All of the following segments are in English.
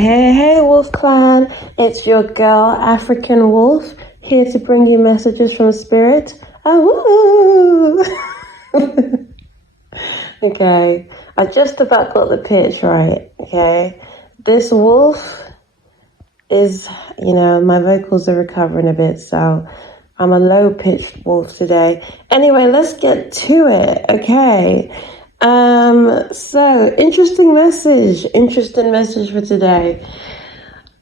Hey, Wolf Clan. It's your girl, African Wolf, here to bring you messages from Spirit. Oh, woo! Okay, I just about got the pitch right, okay? This wolf is, my vocals are recovering a bit, so I'm a low-pitched wolf today. Anyway, let's get to it, okay? So interesting message for today.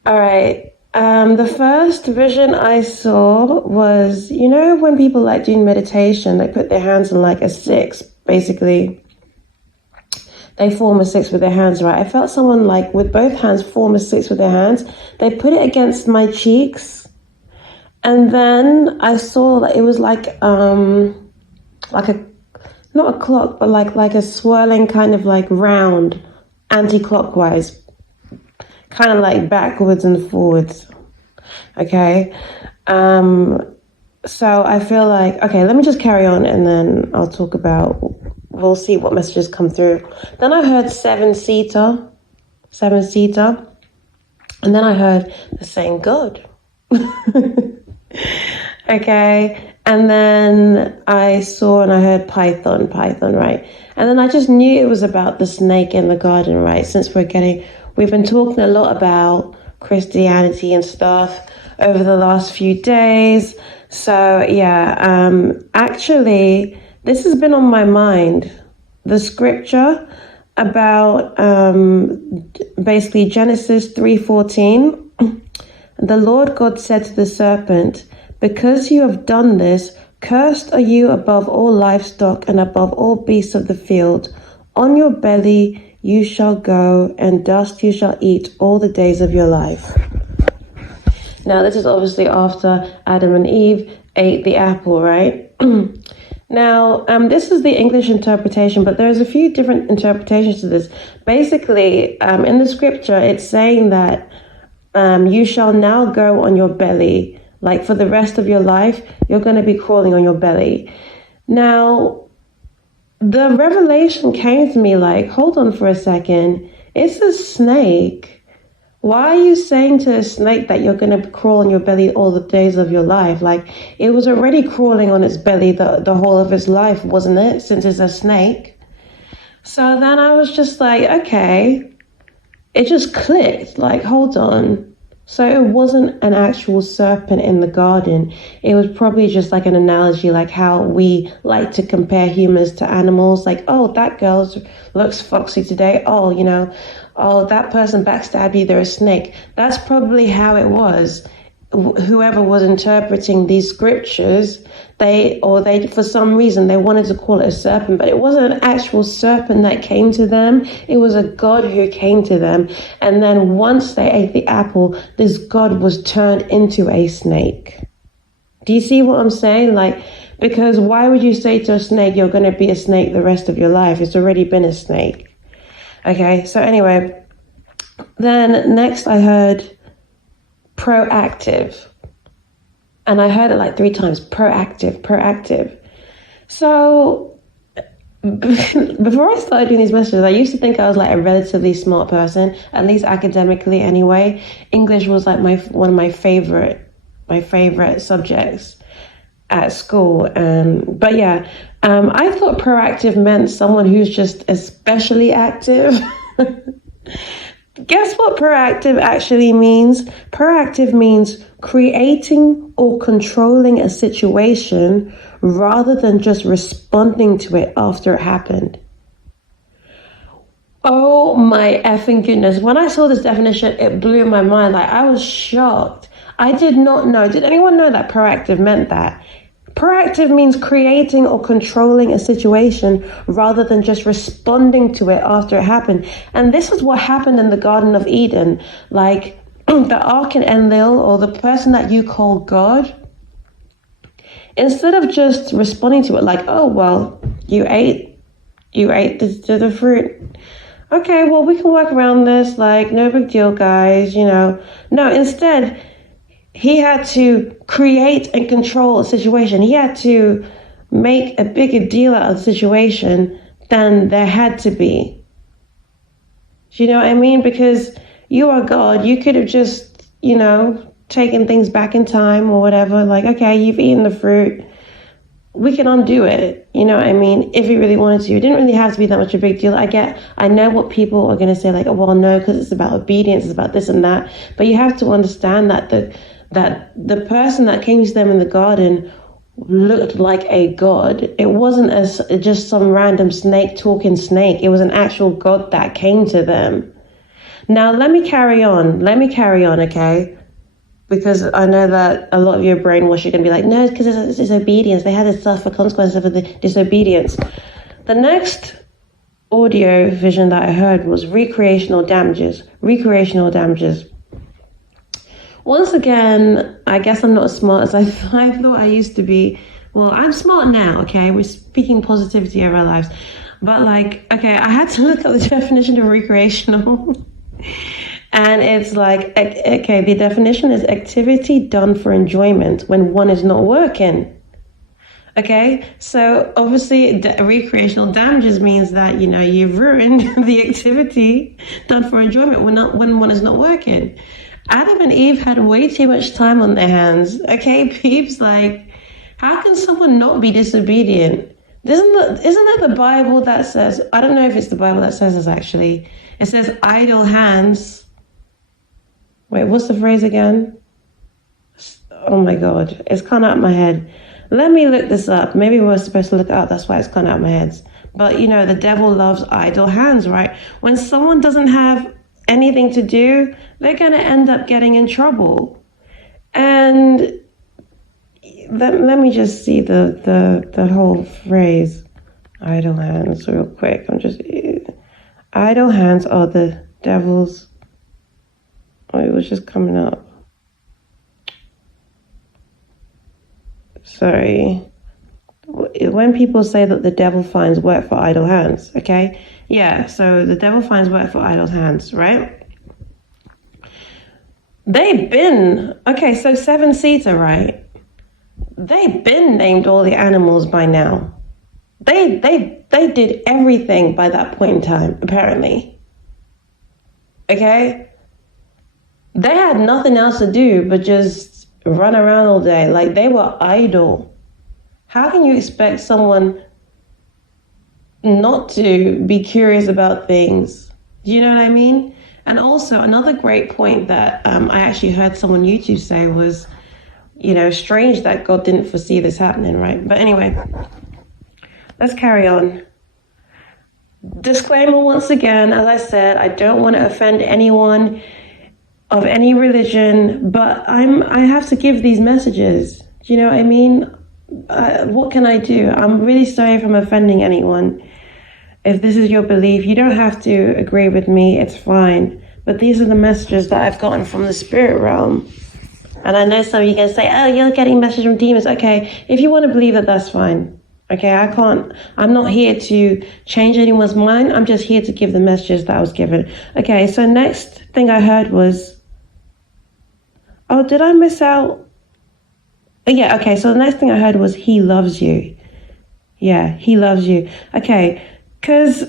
All right. The first vision I saw was, when people like doing meditation, they put their hands in like a six, basically. They form a six with their hands, right? I felt someone like with both hands form a six with their hands. They put it against my cheeks. And then I saw that it was like not a clock, but like a swirling kind of like round, anti-clockwise, kind of like backwards and forwards. Okay. So I feel like, okay, let me just carry on and then I'll talk about, we'll see what messages come through. Then I heard seven-seater. And then I heard the saying God. Okay. And then I saw and I heard Python, right? And then I just knew it was about the snake in the garden, right? Since we've been talking a lot about Christianity and stuff over the last few days. So yeah, actually, this has been on my mind. The scripture about basically Genesis 3:14. The Lord God said to the serpent, "Because you have done this, cursed are you above all livestock and above all beasts of the field. On your belly you shall go, and dust you shall eat all the days of your life." Now, this is obviously after Adam and Eve ate the apple, right? Now, this is the English interpretation, but there's a few different interpretations to this. Basically, in the scripture, it's saying that you shall now go on your belly. Like for the rest of your life, you're going to be crawling on your belly. Now, the revelation came to me like, hold on for a second. It's a snake. Why are you saying to a snake that you're going to crawl on your belly all the days of your life? Like, it was already crawling on its belly the whole of its life, wasn't it? Since it's a snake. So then I was just like, okay. It just clicked. Like, hold on. So it wasn't an actual serpent in the garden. It was probably just like an analogy, like how we like to compare humans to animals. Like, oh, that girl looks foxy today. Oh, oh, that person backstabbed you, they're a snake. That's probably how it was. Whoever was interpreting these scriptures, they for some reason they wanted to call it a serpent, but it wasn't an actual serpent that came to them. It was a God who came to them. And then once they ate the apple, this God was turned into a snake. Do you see what I'm saying? Like, because why would you say to a snake, you're going to be a snake the rest of your life? It's already been a snake. Okay, so anyway, then next I heard proactive. And I heard it like 3 times, proactive. So before I started doing these messages, I used to think I was like a relatively smart person, at least academically anyway. English was like one of my favorite subjects at school. But yeah, I thought proactive meant someone who's just especially active. Guess what proactive actually means? Proactive means creating or controlling a situation rather than just responding to it after it happened. Oh my effing goodness. When I saw this definition, it blew my mind. Like, I was shocked. I did not know. Did anyone know that proactive meant that? Proactive means creating or controlling a situation rather than just responding to it after it happened. And this is what happened in the Garden of Eden. Like, the Archangel, or the person that you call God, instead of just responding to it like, oh, well, you ate the fruit. Okay, well, we can work around this. Like, no big deal, guys, No, instead, he had to create and control a situation. He had to make a bigger deal out of the situation than there had to be. Do you know what I mean? Because you are God. You could have just, taken things back in time or whatever. Like, okay, you've eaten the fruit. We can undo it. You know what I mean? If you really wanted to. It didn't really have to be that much a big deal. I know what people are going to say, like, oh, well, no, because it's about obedience, it's about this and that. But you have to understand that the person that came to them in the garden looked like a god. It wasn't as just some random snake talking snake. It was an actual God that came to them. Now, let me carry on, okay? Because I know that a lot of your brainwash are going to be like, no, because it's disobedience. They had to suffer consequences of the disobedience. The next audio vision that I heard was recreational damages. Once again, I guess I'm not as smart as I thought I used to be. Well, I'm smart now, okay? We're speaking positivity over our lives. But okay, I had to look up the definition of recreational. And it's like, okay, the definition is activity done for enjoyment when one is not working. Okay, so obviously recreational damages means that, you've ruined the activity done for enjoyment when one is not working. Adam and Eve had way too much time on their hands. Okay, peeps, how can someone not be disobedient? Isn't that the Bible that says, I don't know if it's the Bible that says this actually. It says idle hands. Wait, what's the phrase again? Oh my God, it's gone out of my head. Let me look this up. Maybe we're supposed to look it up. That's why it's gone out of my head. But the devil loves idle hands, right? When someone doesn't have anything to do, they're going to end up getting in trouble. And let me just see the whole phrase, idle hands, real quick. Idle hands are the devil's. Oh, it was just coming up. Sorry. When people say that the devil finds work for idle hands, okay? Yeah, so the devil finds work for idle hands, right? Okay, so 7-seater, right? They've been named all the animals by now. They did everything by that point in time, apparently. Okay? They had nothing else to do but just run around all day. They were idle. How can you expect someone not to be curious about things? Do you know what I mean? And also, another great point that I actually heard someone on YouTube say was, strange that God didn't foresee this happening, right? But anyway, let's carry on. Disclaimer once again, as I said, I don't want to offend anyone of any religion, but I have to give these messages. Do you know what I mean? What can I do? I'm really sorry if I'm offending anyone. If this is your belief, you don't have to agree with me, it's fine. But these are the messages that I've gotten from the spirit realm. And I know some of you guys say, oh, you're getting messages from demons. Okay, if you want to believe that, that's fine. Okay, I'm not here to change anyone's mind. I'm just here to give the messages that I was given. Okay, so next thing I heard was, oh, did I miss out? Yeah, okay, so the next thing I heard was, he loves you. Yeah, he loves you. Okay, because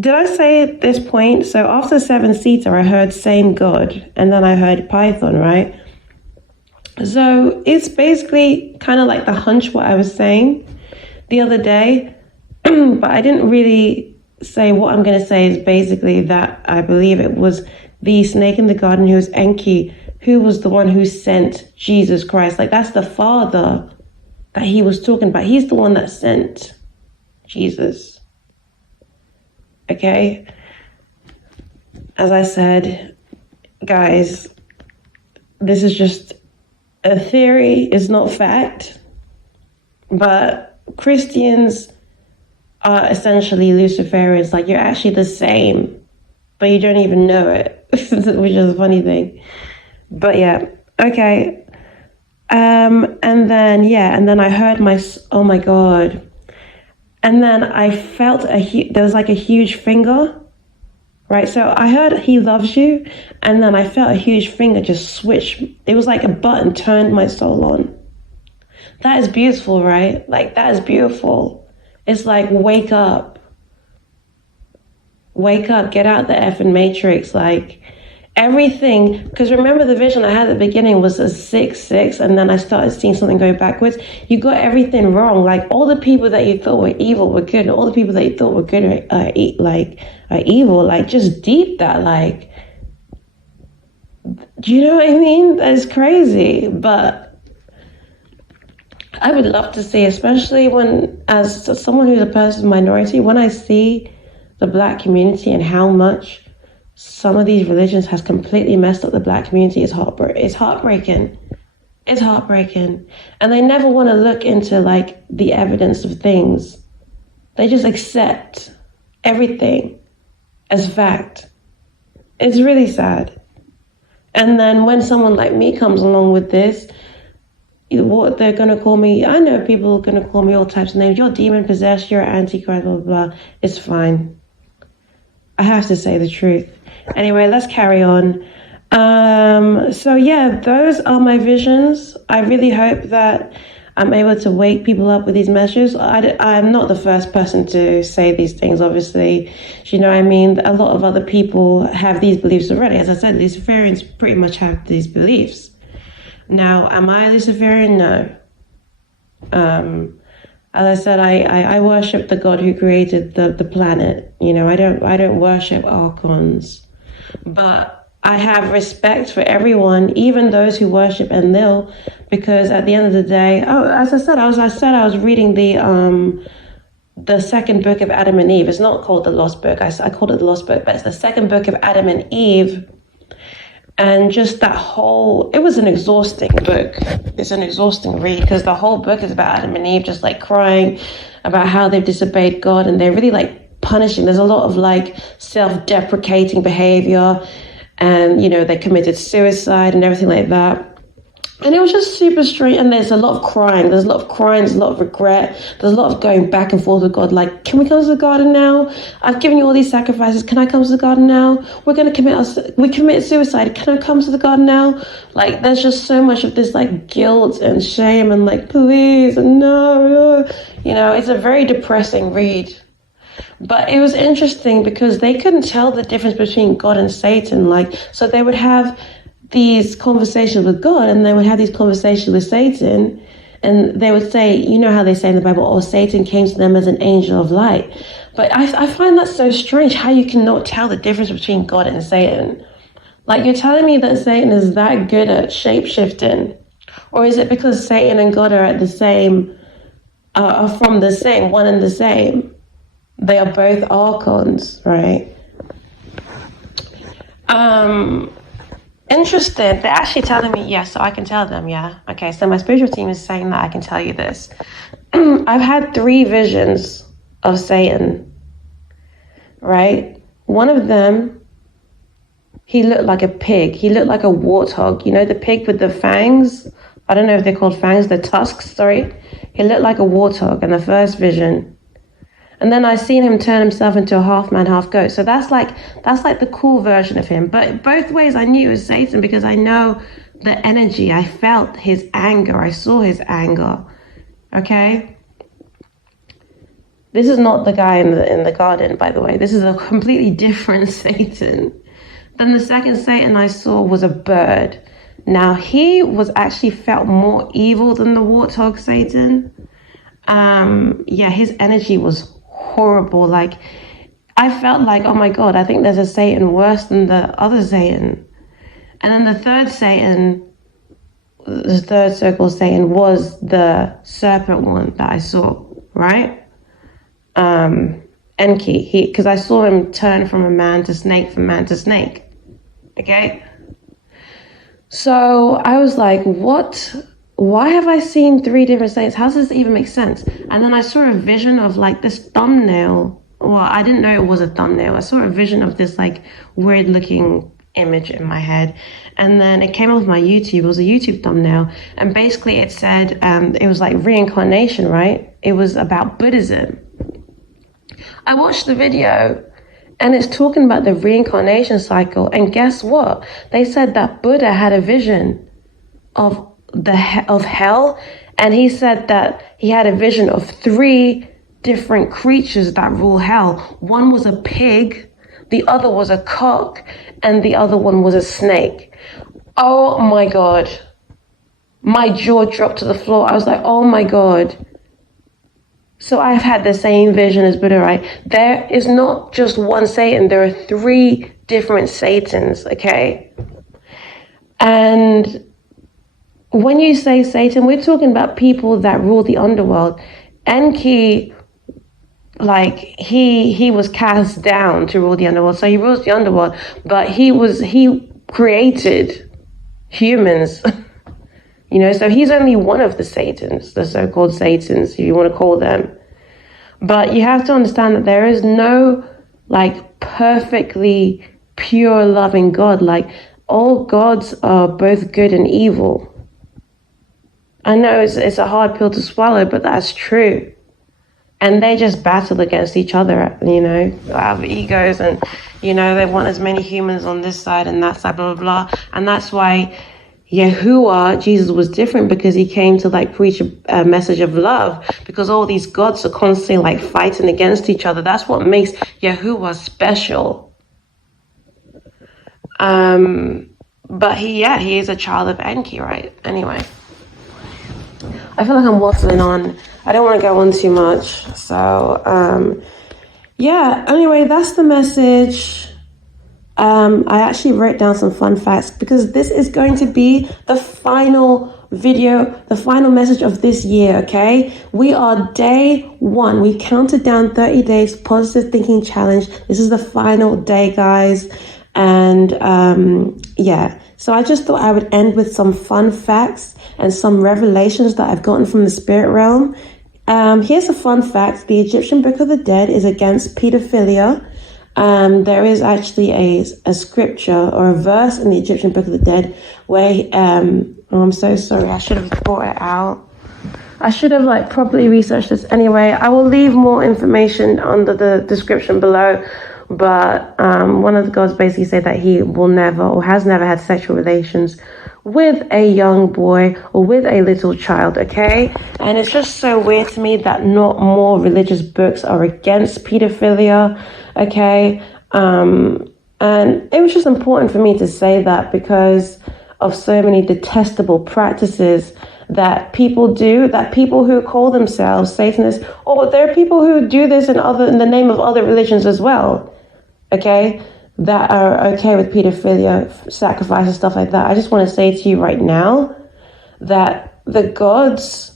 did I say at this point? So after 7-seater, I heard same God, and then I heard Python, right? So it's basically kind of like the hunch what I was saying the other day, but I didn't really say what I'm going to say is basically that I believe it was the snake in the garden who was Enki, who was the one who sent Jesus Christ. That's the Father that he was talking about. He's the one that sent Jesus. Okay? As I said, guys, this is just a theory, it's not fact. But Christians are essentially Luciferians. You're actually the same, but you don't even know it, which is a funny thing. But yeah, okay. And then I heard oh my God. And then I felt there was a huge finger, right? So I heard he loves you, and then I felt a huge finger just switch. It was like a button turned my soul on. That is beautiful, right? That is beautiful. It's wake up. Wake up, get out the effing matrix. Like, everything, because remember the vision I had at the beginning was a 6-6, and then I started seeing something go backwards. You got everything wrong. Like, all the people that you thought were evil were good, and all the people that you thought were good are evil. Like, just deep that, like, do you know what I mean? That's crazy. But I would love to see, especially when, as someone who's a person minority, when I see the Black community and how much some of these religions has completely messed up the Black community, it's heartbreaking. It's heartbreaking. And they never want to look into like the evidence of things. They just accept everything as fact. It's really sad. And then when someone like me comes along with this, what they're going to call me, I know people are going to call me all types of names. You're demon possessed, you're antichrist, blah, blah, blah. It's fine. I have to say the truth. Anyway, let's carry on. So yeah, those are my visions. I really hope that I'm able to wake people up with these messages. I'm not the first person to say these things, obviously. You know what I mean? A lot of other people have these beliefs already. As I said, Luciferians pretty much have these beliefs. Now, am I a Luciferian? No. As I said, I worship the God who created the planet. You know, I don't worship archons. But I have respect for everyone, even those who worship Enlil, because at the end of the day, as I said, I was reading the second book of Adam and Eve. It's not called the Lost Book. I called it the Lost Book, but it's the second book of Adam and Eve. And just that whole, it was an exhausting book. It's an exhausting read because the whole book is about Adam and Eve just like crying about how they've disobeyed God, and they're really like punishing. There's a lot of like self-deprecating behavior, and you know, they committed suicide and everything like that. And it was just super strange. And there's a lot of crying. There's a lot of regret. There's a lot of going back and forth with God. Like, can we come to the garden now? I've given you all these sacrifices. Can I come to the garden now? We commit suicide. Can I come to the garden now? Like, there's just so much of this like guilt and shame and like, please, and no. You know, it's a very depressing read. But it was interesting because they couldn't tell the difference between God and Satan. Like, so they would have these conversations with God, and they would have these conversations with Satan, and they would say, you know how they say in the Bible, oh, Satan came to them as an angel of light. But I find that so strange, how you cannot tell the difference between God and Satan. Like, you're telling me that Satan is that good at shape-shifting? Or is it because Satan and God are are from the same, one and the same? They are both archons, right? Interesting. They're actually telling me, yes, so I can tell them, yeah. Okay, so my spiritual team is saying that I can tell you this. I've had 3 visions of Satan, right? One of them, he looked like a pig. He looked like a warthog. You know, the pig with the fangs? I don't know if they're called fangs, the tusks, sorry. He looked like a warthog in the first vision. And then I seen him turn himself into a half man, half goat. So that's like the cool version of him. But both ways I knew it was Satan because I know the energy. I felt his anger. I saw his anger. Okay? This is not the guy in the garden, by the way. This is a completely different Satan. Then the second Satan I saw was a bird. Now he was actually felt more evil than the warthog Satan. Yeah, his energy was horrible. Like, I felt like, oh my God, I think there's a Satan worse than the other Satan. And then the third circle Satan was the serpent one that I saw, right? Enki, because I saw him turn from a man to snake, from man to snake. Okay? So I was like, what? Why have I seen 3 different Satans? How does this even make sense? And then I saw a vision of like this thumbnail. Well, I didn't know it was a thumbnail. I saw a vision of this like weird looking image in my head. And then it came off my YouTube. It was a YouTube thumbnail. And basically it said, it was like reincarnation, right? It was about Buddhism. I watched the video and it's talking about the reincarnation cycle. And guess what? They said that Buddha had a vision of hell, and he said that he had a vision of 3 different creatures that rule hell. One was a pig, the other was a cock, and the other one was a snake. Oh my God. My jaw dropped to the floor. I was like, oh my God. So I've had the same vision as Buddha, right? There is not just one Satan. There are 3 different Satans, okay? And when you say Satan, we're talking about people that rule the underworld. Enki, like, he was cast down to rule the underworld. So he rules the underworld, but he created humans. You know, so he's only one of the Satans, the so-called Satans, if you want to call them. But you have to understand that there is no, like, perfectly pure loving God. Like, all gods are both good and evil. I know it's a hard pill to swallow, but that's true. And they just battle against each other, you know, have egos, and, you know, they want as many humans on this side and that side, blah, blah, blah. And that's why Yahuwah, Jesus, was different, because he came to, like, preach a message of love, because all these gods are constantly, like, fighting against each other. That's what makes Yahuwah special. But he is a child of Enki, right? Anyway, I feel like I'm waffling on. I don't want to go on too much. So, anyway, that's the message. I actually wrote down some fun facts, because this is going to be the final video, the final message of this year, okay? We are day 1. We counted down 30 days positive thinking challenge. This is the final day, guys. And so I just thought I would end with some fun facts and some revelations that I've gotten from the spirit realm. Here's a fun fact. The Egyptian Book of the Dead is against pedophilia. There is actually a scripture or a verse in the Egyptian Book of the Dead where, I'm so sorry, I should have brought it out. I should have, like, properly researched this. Anyway, I will leave more information under the description below. But one of the gods basically said that he will never, or has never, had sexual relations with a young boy or with a little child, okay? And it's just so weird to me that not more religious books are against pedophilia, okay? And it was just important for me to say that, because of so many detestable practices that people do, that people who call themselves Satanists, or there are people who do this in the name of other religions as well, okay, that are okay with pedophilia, sacrifice and stuff like that. I just want to say to you right now that the gods,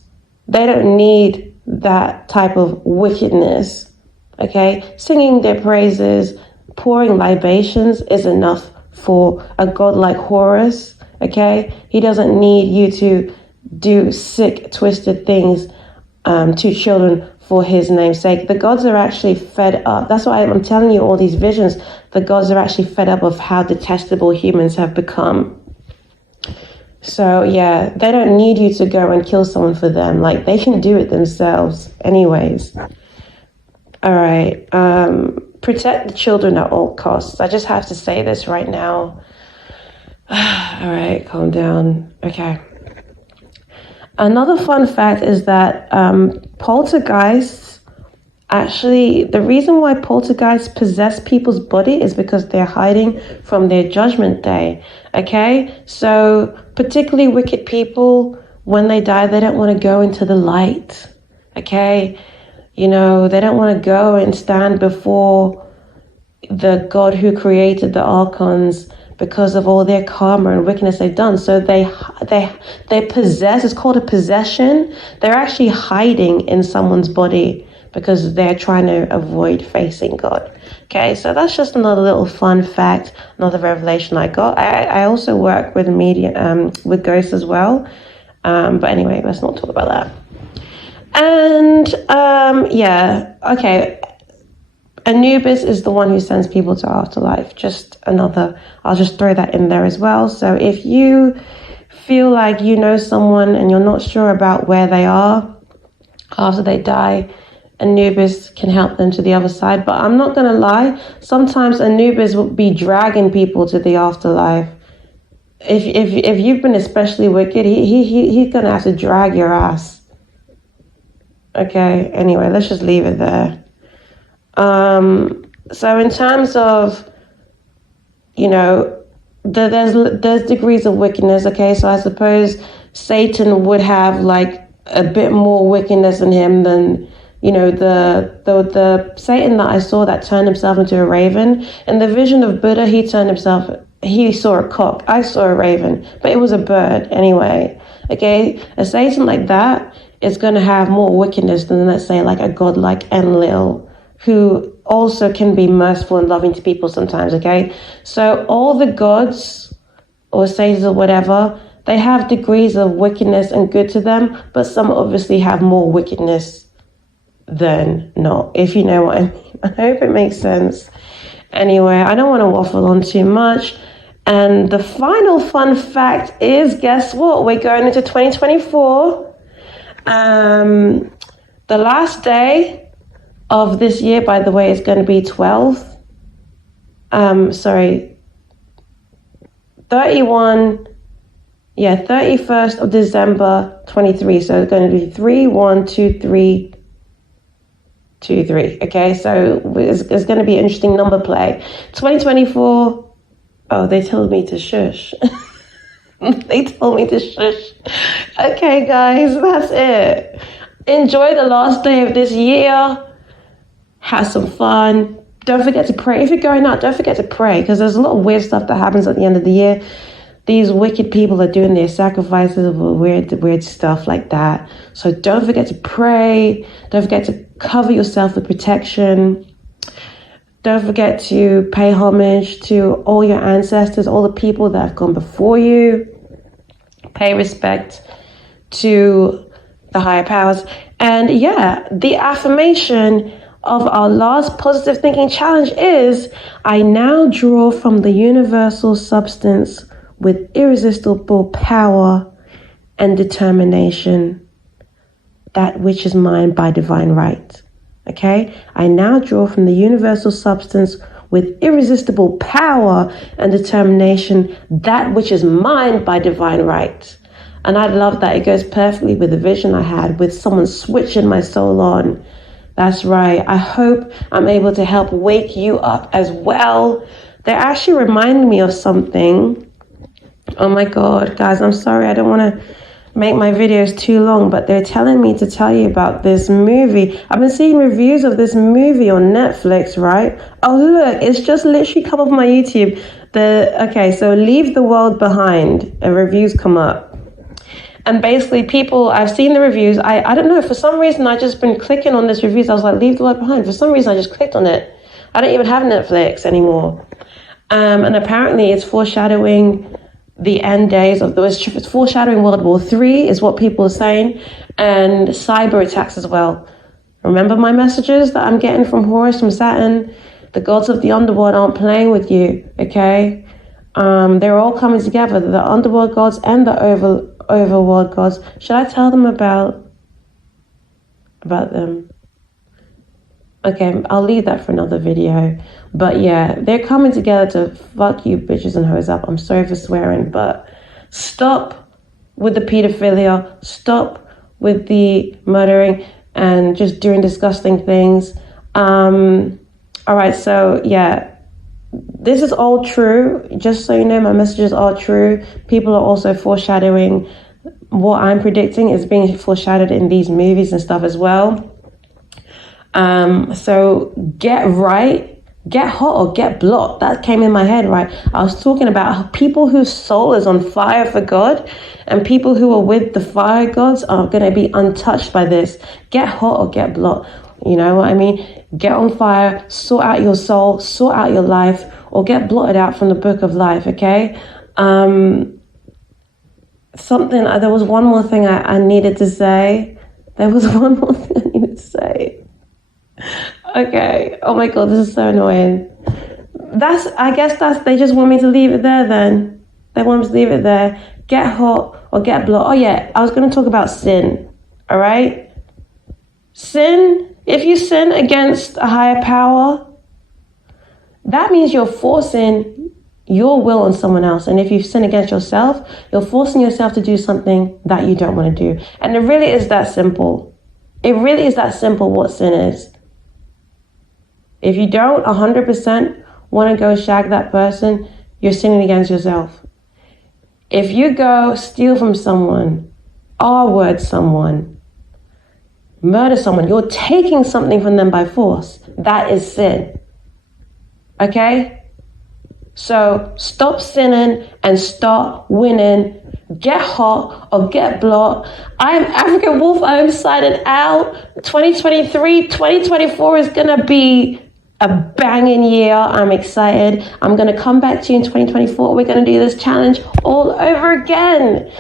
they don't need that type of wickedness, okay? Singing their praises, pouring libations is enough for a god like Horus, okay? He doesn't need you to do sick, twisted things to children for his name's sake. The gods are actually fed up. That's why I'm telling you all these visions. The gods are actually fed up of how detestable humans have become. So yeah, they don't need you to go and kill someone for them. Like, they can do it themselves anyways. All right. Protect the children at all costs. I just have to say this right now. All right, calm down. Okay. Another fun fact is that poltergeists, actually, the reason why poltergeists possess people's body is because they're hiding from their judgment day, okay? So particularly wicked people, when they die, they don't want to go into the light, okay? You know, they don't want to go and stand before the God who created the archons, because of all their karma and wickedness they've done. So they possess, it's called a possession. They're actually hiding in someone's body because they're trying to avoid facing God. Okay, so that's just another little fun fact, another revelation I got. I also work with with ghosts as well. But anyway, let's not talk about that. And okay. Anubis is the one who sends people to afterlife. I'll just throw that in there as well. So if you feel like you know someone and you're not sure about where they are after they die, Anubis can help them to the other side. But I'm not going to lie, sometimes Anubis will be dragging people to the afterlife. If you've been especially wicked, he's going to have to drag your ass. Okay, anyway, let's just leave it there. So in terms of, there's degrees of wickedness. Okay, so I suppose Satan would have like a bit more wickedness in him than the Satan that I saw that turned himself into a raven. In the vision of Buddha, he saw a cock. I saw a raven, but it was a bird anyway. Okay, a Satan like that is going to have more wickedness than, let's say, like a god like Enlil, who also can be merciful and loving to people sometimes. Okay, so all the gods or sages or whatever, they have degrees of wickedness and good to them, but some obviously have more wickedness than not, if you know what I mean. I hope it makes sense. Anyway, I don't want to waffle on too much. And the final fun fact is, guess what? We're going into 2024. The last day of this year, by the way, is going to be 31st of December 23. So it's going to be 3-1-2-3. 2-3. Okay, so it's going to be an interesting number play. 2024. Oh, they told me to shush. They told me to shush. Okay, guys, that's it. Enjoy the last day of this year. Have some fun. Don't forget to pray. If you're going out, don't forget to pray, because there's a lot of weird stuff that happens at the end of the year. These wicked people are doing their sacrifices of weird stuff like that. So don't forget to pray. Don't forget to cover yourself with protection. Don't forget to pay homage to all your ancestors, all the people that have gone before you. Pay respect to the higher powers. And yeah, the affirmation of our last positive thinking challenge is, I now draw from the universal substance with irresistible power and determination, that which is mine by divine right. Okay? I now draw from the universal substance with irresistible power and determination, that which is mine by divine right. And I love that. It goes perfectly with the vision I had with someone switching my soul on. That's right. I hope I'm able to help wake you up as well. They actually reminded me of something. Oh my God, guys, I'm sorry. I don't want to make my videos too long, but they're telling me to tell you about this movie. I've been seeing reviews of this movie on Netflix, right? Oh, look, it's just literally come off my YouTube. So Leave the World Behind. Reviews come up. And basically I've seen the reviews. I don't know, for some reason I just been clicking on this reviews. I was like, Leave the World Behind. For some reason I just clicked on it. I don't even have Netflix anymore. And apparently it's foreshadowing the end days of it's foreshadowing World War III is what people are saying, and cyber attacks as well. Remember my messages that I'm getting from Horus, from Saturn? The gods of the underworld aren't playing with you, okay? They're all coming together, the underworld gods and the overworld gods. Should I tell them about them? Okay, I'll leave that for another video. But yeah, they're coming together to fuck you bitches and hoes up. I'm sorry for swearing, but stop with the pedophilia. Stop with the murdering and just doing disgusting things. All right, so yeah, this is all true. Just so you know, my messages are true. People are also foreshadowing what I'm predicting is being foreshadowed in these movies and stuff as well. So get right, get hot or get blocked. That came in my head, right? I was talking about people whose soul is on fire for God, and people who are with the fire gods are going to be untouched by this. Get hot or get blocked. You know what I mean? Get on fire, sort out your soul, sort out your life, or get blotted out from the book of life, okay? There was one more thing I needed to say. Okay. Oh my God, this is so annoying. I guess they just want me to leave it there then. They want me to leave it there. Get hot or get blocked. Oh yeah, I was going to talk about sin. All right? Sin, if you sin against a higher power, that means you're forcing your will on someone else. And if you sin against yourself, you're forcing yourself to do something that you don't want to do. And it really is that simple. It really is that simple what sin is. If you don't 100% want to go shag that person, you're sinning against yourself. If you go steal from someone, R-word someone, murder someone, you're taking something from them by force. That is sin. Okay? So stop sinning and start winning. Get hot or get blocked. I'm African Wolf. I'm signing out. 2024 is going to be a banging year. I'm excited. I'm going to come back to you in 2024. We're going to do this challenge all over again.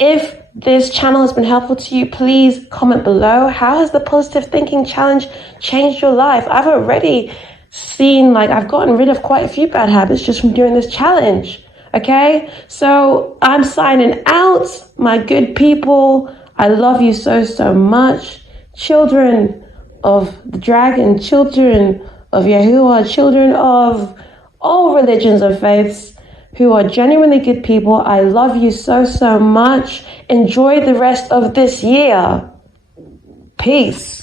If this channel has been helpful to you, please comment below. How has the positive thinking challenge changed your life? I've already seen, I've gotten rid of quite a few bad habits just from doing this challenge. Okay? So I'm signing out, my good people. I love you so, so much. Children of the dragon, children of Yahuwah, children of all religions and faiths who are genuinely good people, I love you so, so much. Enjoy the rest of this year. Peace.